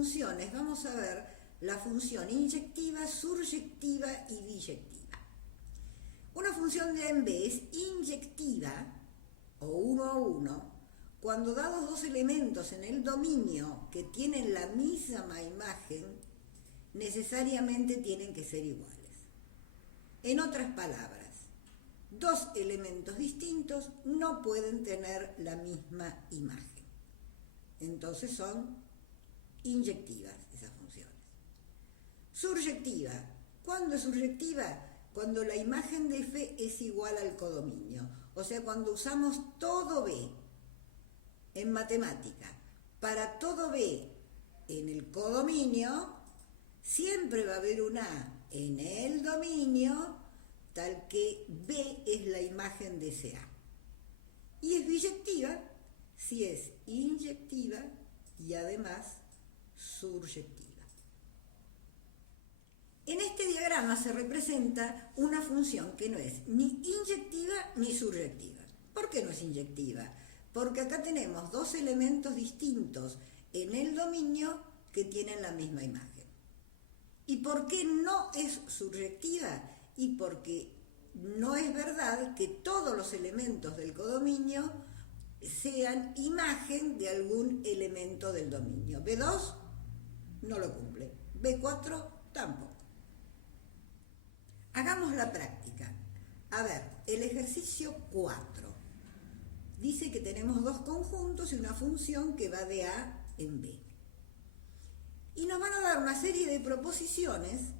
funciones vamos a ver la función inyectiva, surjectiva y biyectiva. Una función de A en B es inyectiva, o 1 a 1, cuando dados dos elementos en el dominio que tienen la misma imagen, necesariamente tienen que ser iguales. En otras palabras, dos elementos distintos no pueden tener la misma imagen. Entonces son inyectivas esas funciones. Surjectiva. ¿Cuándo es surjectiva? Cuando la imagen de F es igual al codominio. O sea, cuando usamos todo B en matemática. Para todo B en el codominio, siempre va a haber un A en el dominio, tal que B es la imagen de ese A. Y es biyectiva si es inyectiva y además surjectiva. En este diagrama se representa una función que no es ni inyectiva ni surjectiva. ¿Por qué no es inyectiva? Porque acá tenemos dos elementos distintos en el dominio que tienen la misma imagen. ¿Y por qué no es surjectiva? Y porque no es verdad que todos los elementos del codominio sean imagen de algún elemento del dominio. B2 no lo cumple, B4 tampoco. Hagamos la práctica. A ver, el ejercicio 4 dice que tenemos dos conjuntos y una función que va de A en B. Y nos van a dar una serie de proposiciones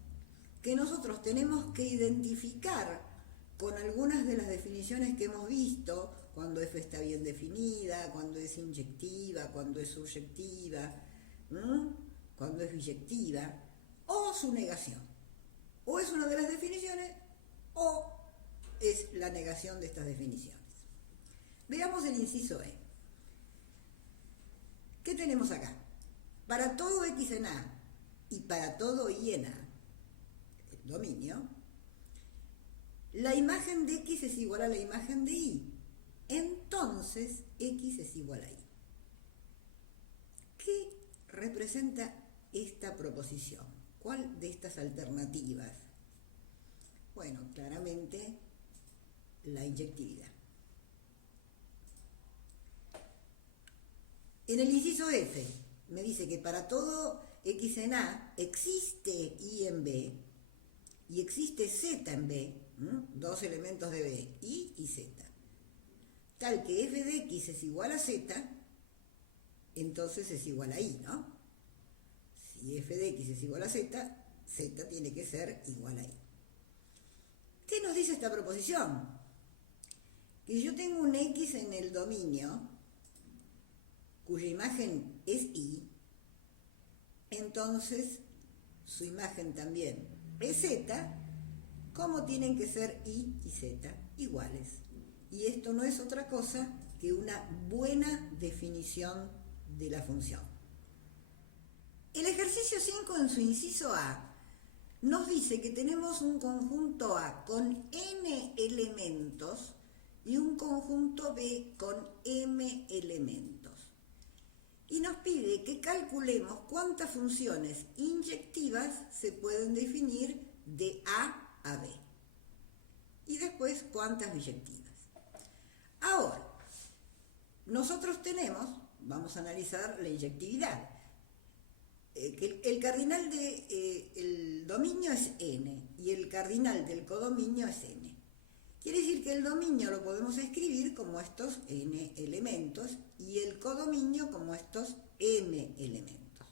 que nosotros tenemos que identificar con algunas de las definiciones que hemos visto, cuando F está bien definida, cuando es inyectiva, cuando es surjectiva, cuando es biyectiva, o su negación. O es una de las definiciones o es la negación de estas definiciones. Veamos el inciso E. ¿Qué tenemos acá? Para todo X en A y para todo Y en A, el dominio, la imagen de X es igual a la imagen de Y. Entonces, X es igual a Y. ¿Qué representa esta proposición? ¿Cuál de estas alternativas? Bueno, claramente la inyectividad. En el inciso F me dice que para todo X en A existe Y en B y existe Z en B, dos elementos de B, Y y Z. Tal que F de X es igual a Z, entonces es igual a Y, ¿no? Si F de X es igual a Z, Z tiene que ser igual a Y. ¿Qué nos dice esta proposición? Que yo tengo un X en el dominio, cuya imagen es Y, entonces su imagen también es Z, ¿cómo tienen que ser Y y Z? Iguales. Y esto no es otra cosa que una buena definición de la función. El ejercicio 5 en su inciso A nos dice que tenemos un conjunto A con n elementos y un conjunto B con m elementos. Y nos pide que calculemos cuántas funciones inyectivas se pueden definir de A a B. Y después cuántas biyectivas. Ahora, nosotros tenemos, vamos a analizar la inyectividad. El cardinal del dominio es n y el cardinal del codominio es n. Quiere decir que el dominio lo podemos escribir como estos n elementos y el codominio como estos m elementos.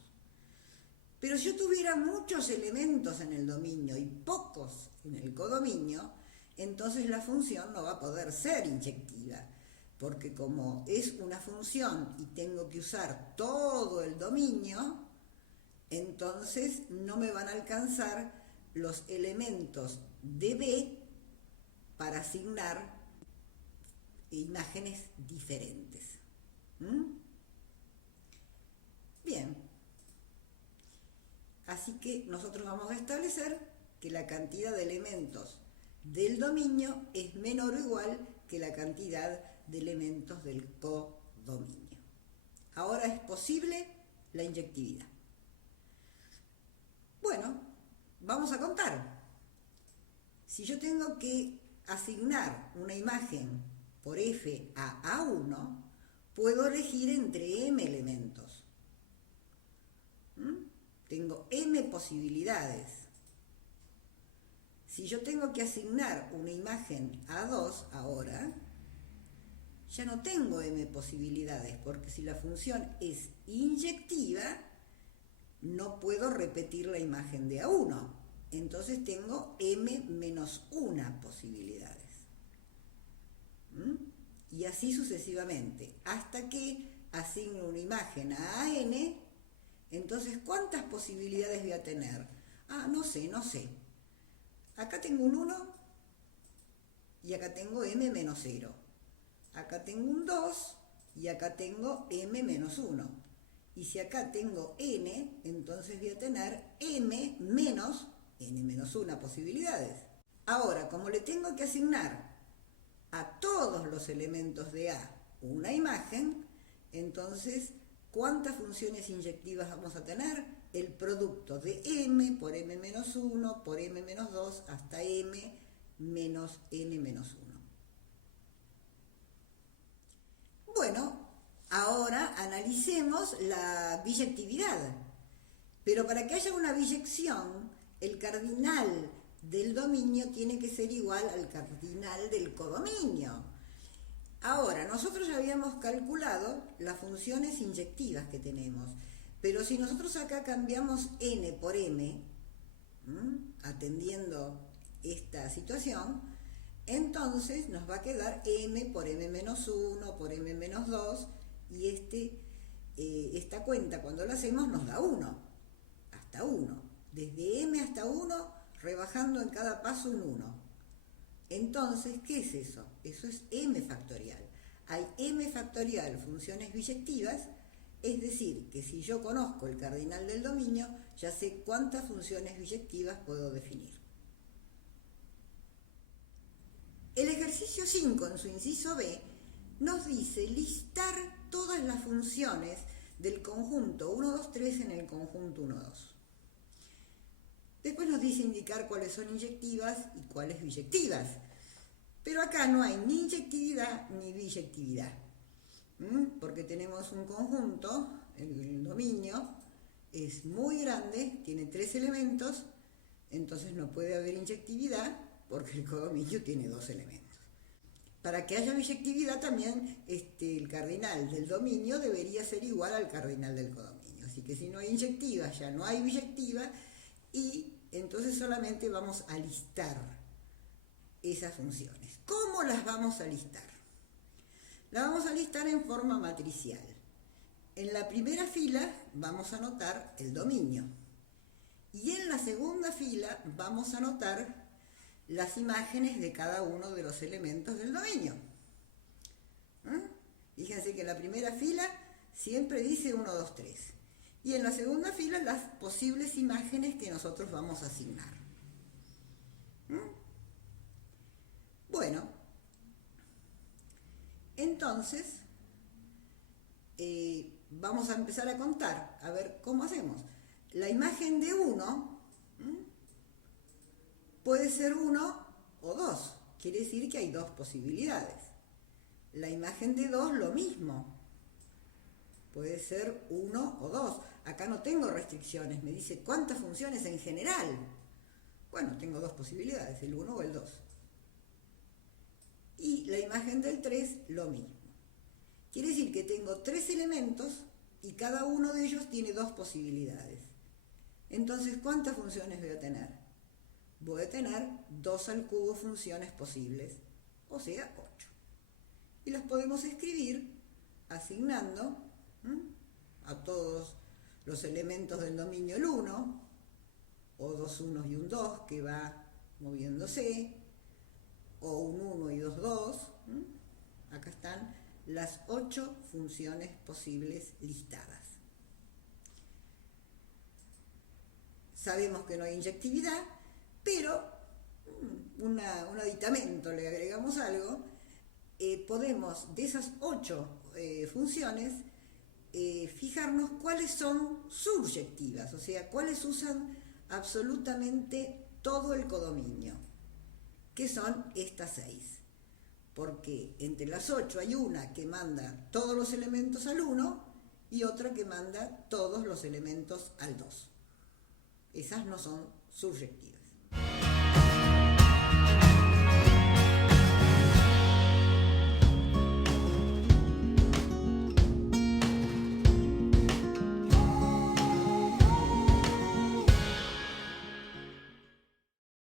Pero si yo tuviera muchos elementos en el dominio y pocos en el codominio, entonces la función no va a poder ser inyectiva, porque como es una función y tengo que usar todo el dominio, entonces no me van a alcanzar los elementos de B para asignar imágenes diferentes. Bien, así que nosotros vamos a establecer que la cantidad de elementos del dominio es menor o igual que la cantidad de elementos del codominio. Ahora es posible la inyectividad. Bueno, vamos a contar. Si yo tengo que asignar una imagen por f a A1, puedo elegir entre m elementos. Tengo m posibilidades. Si yo tengo que asignar una imagen a A2 ahora, ya no tengo m posibilidades, porque si la función es inyectiva, no puedo repetir la imagen de A1. Entonces tengo m menos una posibilidades. Y así sucesivamente, hasta que asigno una imagen a AN. Entonces, ¿cuántas posibilidades voy a tener? No sé. Acá tengo un 1 y acá tengo m menos 0. Acá tengo un 2 y acá tengo m menos 1. Y si acá tengo n, entonces voy a tener m menos n menos 1 posibilidades. Ahora, como le tengo que asignar a todos los elementos de A una imagen, entonces, ¿cuántas funciones inyectivas vamos a tener? El producto de m por m menos 1 por m menos 2 hasta m menos n menos 1. Bueno, ahora analicemos la biyectividad. Pero para que haya una biyección, el cardinal del dominio tiene que ser igual al cardinal del codominio. Ahora, nosotros ya habíamos calculado las funciones inyectivas que tenemos, pero si nosotros acá cambiamos n por m, atendiendo esta situación, entonces nos va a quedar m por m menos 1 por m menos 2, y esta cuenta cuando la hacemos nos da 1, hasta 1. Desde m hasta 1, rebajando en cada paso un 1. Entonces, ¿qué es eso? Eso es m factorial. Hay m factorial funciones biyectivas, es decir, que si yo conozco el cardinal del dominio, ya sé cuántas funciones biyectivas puedo definir. El ejercicio 5, en su inciso B, nos dice listar todas las funciones del conjunto 1, 2, 3 en el conjunto 1, 2. Después nos dice indicar cuáles son inyectivas y cuáles biyectivas. Pero acá no hay ni inyectividad ni biyectividad. Porque tenemos un conjunto, el dominio es muy grande, tiene 3 elementos, entonces no puede haber inyectividad porque el codominio tiene 2 elementos. Para que haya biyectividad también el cardinal del dominio debería ser igual al cardinal del codominio. Así que si no hay inyectiva, ya no hay biyectiva, y entonces solamente vamos a listar esas funciones. ¿Cómo las vamos a listar? Las vamos a listar en forma matricial. En la primera fila vamos a anotar el dominio. Y en la segunda fila vamos a anotar las imágenes de cada uno de los elementos del dominio. Fíjense que en la primera fila siempre dice 1, 2, 3. Y en la segunda fila las posibles imágenes que nosotros vamos a asignar. Bueno, entonces vamos a empezar a contar, a ver cómo hacemos. La imagen de 1 puede ser 1 o 2, quiere decir que hay 2 posibilidades. La imagen de 2 lo mismo, puede ser 1 o 2. Acá no tengo restricciones, me dice cuántas funciones en general. Bueno, tengo 2 posibilidades, el 1 o el 2. Y la imagen del 3, lo mismo. Quiere decir que tengo 3 elementos y cada uno de ellos tiene 2 posibilidades. Entonces, ¿cuántas funciones voy a tener? Voy a tener 2 al cubo funciones posibles, o sea, 8. Y las podemos escribir asignando a todos los elementos del dominio el 1, o 2 unos y un 2 que va moviéndose, o un 1 y 2, 2. Acá están las 8 funciones posibles listadas. Sabemos que no hay inyectividad, pero un aditamento, le agregamos algo, podemos de esas 8 funciones fijarnos cuáles son subyectivas, o sea, cuáles usan absolutamente todo el codominio, que son estas 6. Porque entre las 8 hay una que manda todos los elementos al 1 y otra que manda todos los elementos al 2. Esas no son surjectivas.